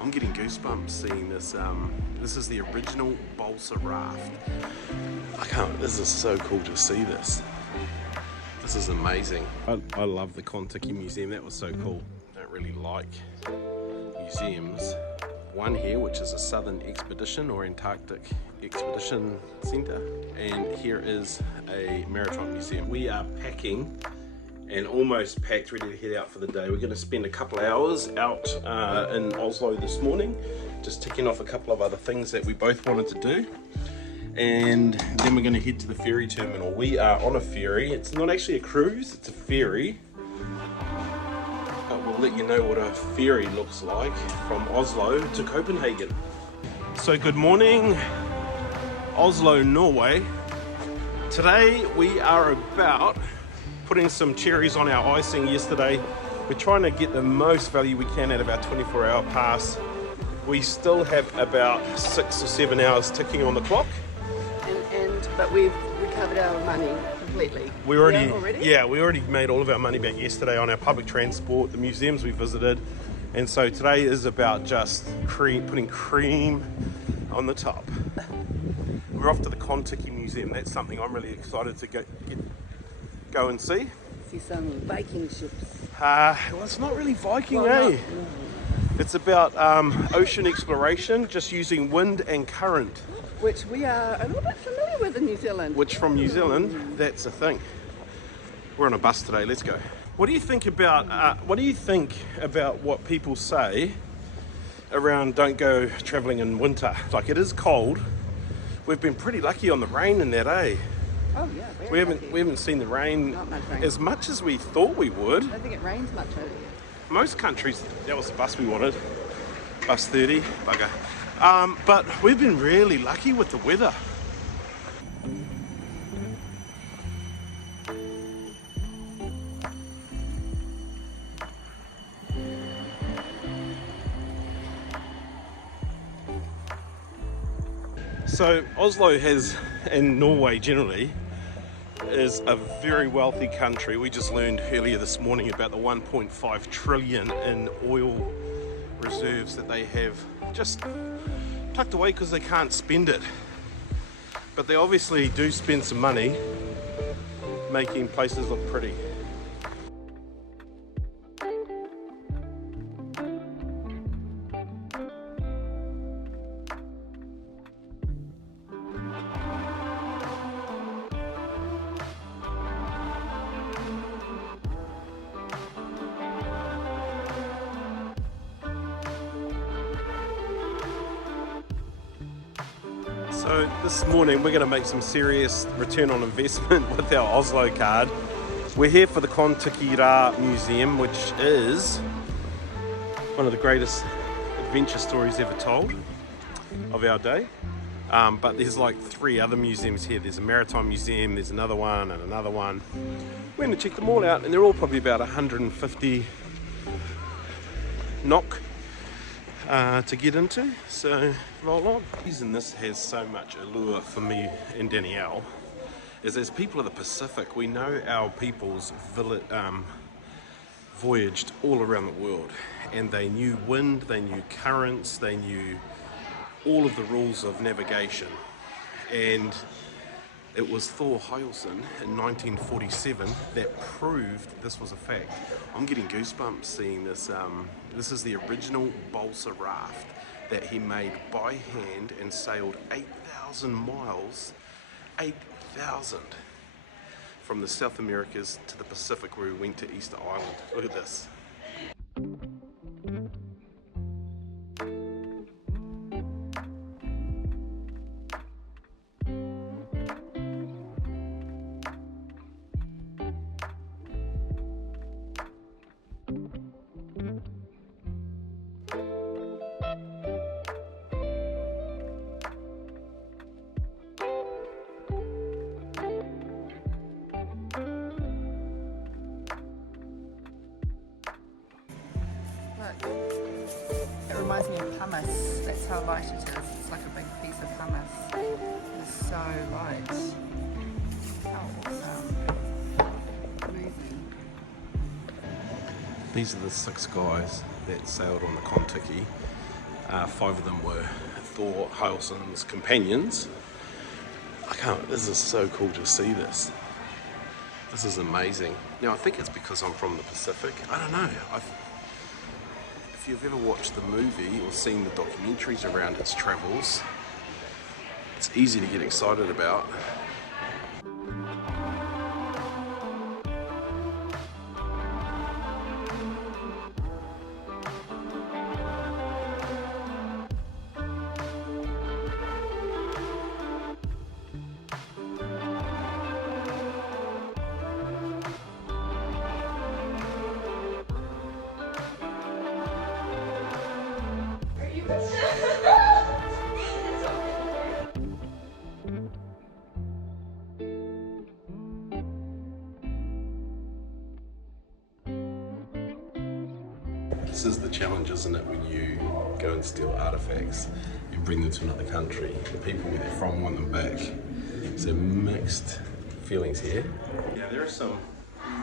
I'm getting goosebumps seeing this. This is the original balsa raft. This is so cool to see this. This is amazing. I love the Kon Tiki Museum. That was so cool. I don't really like museums. One here, which is a Southern Expedition or Antarctic Expedition Centre, and here is a Maritime Museum. We are packing and almost packed, ready to head out for the day. We're going to spend a couple of hours out in Oslo this morning, just ticking off a couple of other things that we both wanted to do, and then we're going to head to the ferry terminal. We are on a ferry. It's not actually a cruise, it's a ferry. But we'll let you know what a ferry looks like from Oslo to Copenhagen. So good morning, Oslo, Norway. Today we are about putting some cherries on our icing. Yesterday we're trying to get the most value we can out of our 24-hour pass. We still have about 6 or 7 hours ticking on the clock, but we've recovered our money completely. We already made all of our money back yesterday on our public transport, the museums we visited, and so today is about just putting cream on the top. We're off to the Kon Tiki Museum. That's something I'm really excited to go and see. See some Viking ships. Well, it's not really Viking, It's about ocean exploration, just using wind and current. Which we are a little bit familiar with in New Zealand. Which from New Zealand, that's a thing. We're on a bus today, let's go. What do you think about what people say around don't go travelling in winter? Like, it is cold. We've been pretty lucky on the rain in that, eh? Oh yeah, we haven't seen the rain, as much as we thought we would. I don't think it rains much over here. Most countries, that was the bus we wanted, bus 30, bugger. But we've been really lucky with the weather. So Oslo has, and Norway generally, is a very wealthy country. We just learned earlier this morning about the 1.5 trillion in oil reserves that they have just tucked away because they can't spend it. But they obviously do spend some money making places look pretty. So this morning we're going to make some serious return on investment with our Oslo card. We're here for the Kon Tiki Museum, which is one of the greatest adventure stories ever told of our day. But there's like 3 other museums here. There's a Maritime Museum, there's another one and another one. We're going to check them all out, and they're all probably about 150 NOK to get into, so roll on. The reason this has so much allure for me and Danielle is, as people of the Pacific, we know our peoples voyaged all around the world, and they knew wind, they knew currents, they knew all of the rules of navigation. And it was Thor Heyerdahl in 1947 that proved this was a fact. I'm getting goosebumps seeing this. This is the original balsa raft that he made by hand and sailed 8,000 miles, 8,000, from the South Americas to the Pacific, where we went to Easter Island. Look at this. It reminds me of hummus. That's how light it is. It's like a big piece of hummus. It's so light. How awesome. Amazing. These are the 6 guys that sailed on the Kon Tiki. 5 of them were Thor Heyerdahl's companions. This is so cool to see this. This is amazing. Now I think it's because I'm from the Pacific. I don't know. If you've ever watched the movie or seen the documentaries around its travels, it's easy to get excited about. This is the challenge, isn't it, when you go and steal artifacts and bring them to another country. The people where they're from want them back. So mixed feelings here. Yeah, there are some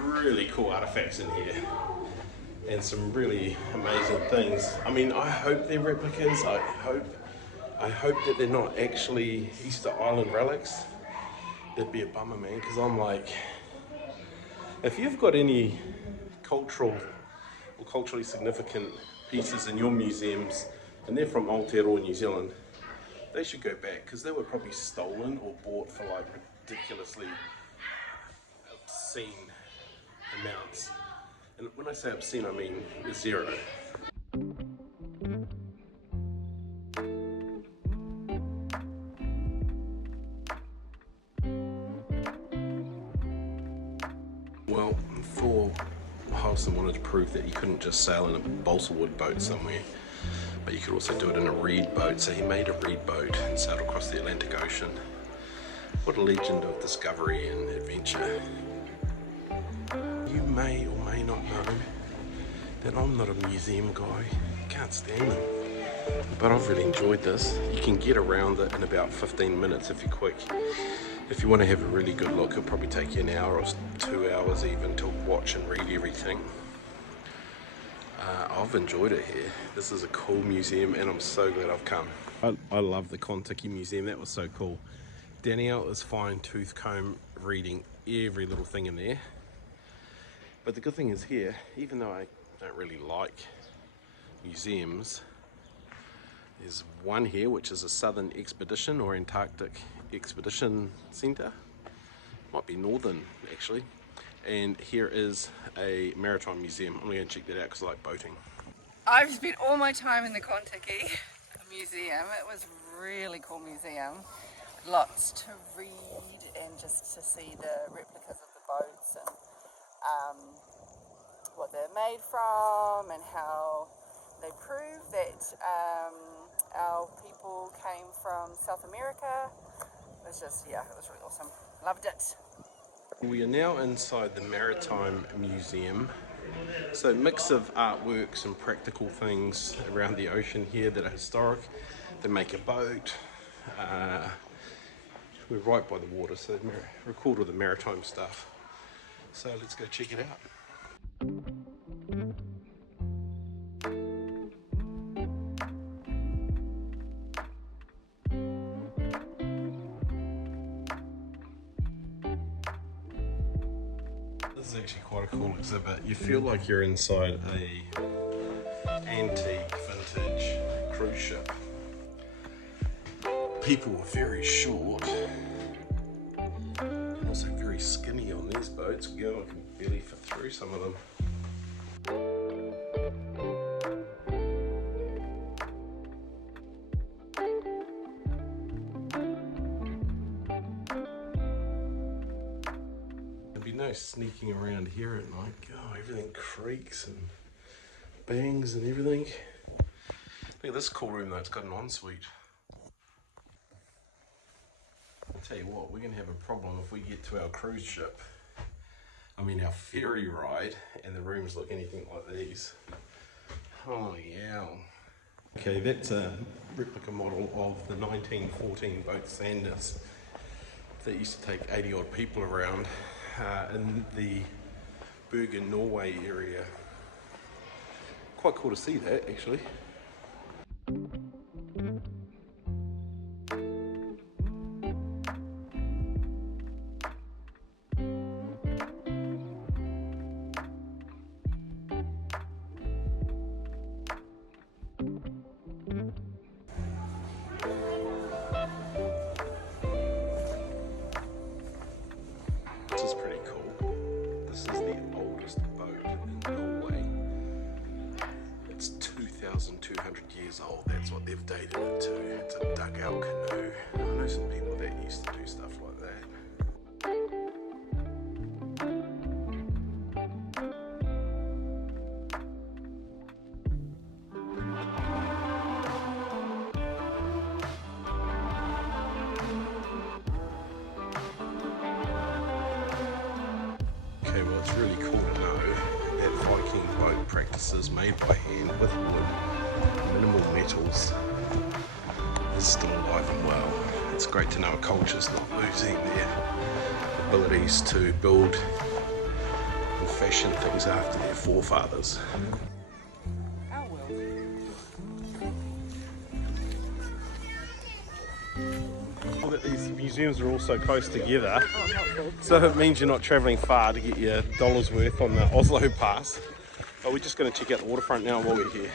really cool artifacts in here and some really amazing things. I mean, I hope they're replicas. I hope that they're not actually Easter Island relics. That'd be a bummer, man, because I'm like, if you've got any cultural or culturally significant pieces in your museums and they're from Aotearoa, New Zealand, they should go back because they were probably stolen or bought for like ridiculously obscene amounts. And when I say obscene, I mean 0. Well, Thor Heyerdahl wanted to prove that you couldn't just sail in a balsa wood boat somewhere, but you could also do it in a reed boat. So he made a reed boat and sailed across the Atlantic Ocean. What a legend of discovery and adventure. You may or may not know that I'm not a museum guy. Can't stand them. But I've really enjoyed this. You can get around it in about 15 minutes if you're quick. If you want to have a really good look, it'll probably take you an hour or 2 hours even to watch and read everything. I've enjoyed it here. This is a cool museum and I'm so glad I've come. I love the Kon Tiki Museum. That was so cool. Danielle is fine tooth comb reading every little thing in there. But the good thing is here, even though I don't really like museums, there's one here which is a Southern Expedition or Antarctic Expedition Centre. Might be Northern actually. And here is a maritime museum. I'm going to check that out because I like boating. I've spent all my time in the Kon Tiki Museum. It was a really cool museum. Lots to read and just to see the replicas of the boats and what they're made from and how they prove that our people came from South America. It was just, yeah, it was really awesome. Loved it. We are now inside the Maritime Museum. So mix of artworks and practical things around the ocean here that are historic. They make a boat. We're right by the water, so they record all the maritime stuff. So let's go check it out. This is actually quite a cool exhibit. You feel like you're inside a antique, vintage cruise ship. People were very short and also very skinny on these boats. I can barely fit through some of them. There'd be no sneaking around here at night. Oh, everything creaks and bangs and everything. Look at this cool room though, it's got an ensuite. I'll tell you what, we're going to have a problem if we get to our cruise ship. I mean our ferry ride and the rooms look anything like these. Oh yeah. Okay, that's a replica model of the 1914 boat Sandnes that used to take 80 odd people around in the Bergen, Norway area. quite cool to see that, actually. This is pretty cool. This is the oldest boat in Norway. It's 2,200 years old. That's what they've dated it to. It's a dugout canoe. I know some people that used to do stuff like that. Okay, well, it's really cool to know that Viking boat practices made by hand with wood, minimal metals, is still alive and well. It's great to know a culture's not losing their abilities to build and fashion things after their forefathers. That these museums are all so close together, so it means you're not travelling far to get your dollar's worth on the Oslo pass. But we're just going to check out the waterfront now while we're here.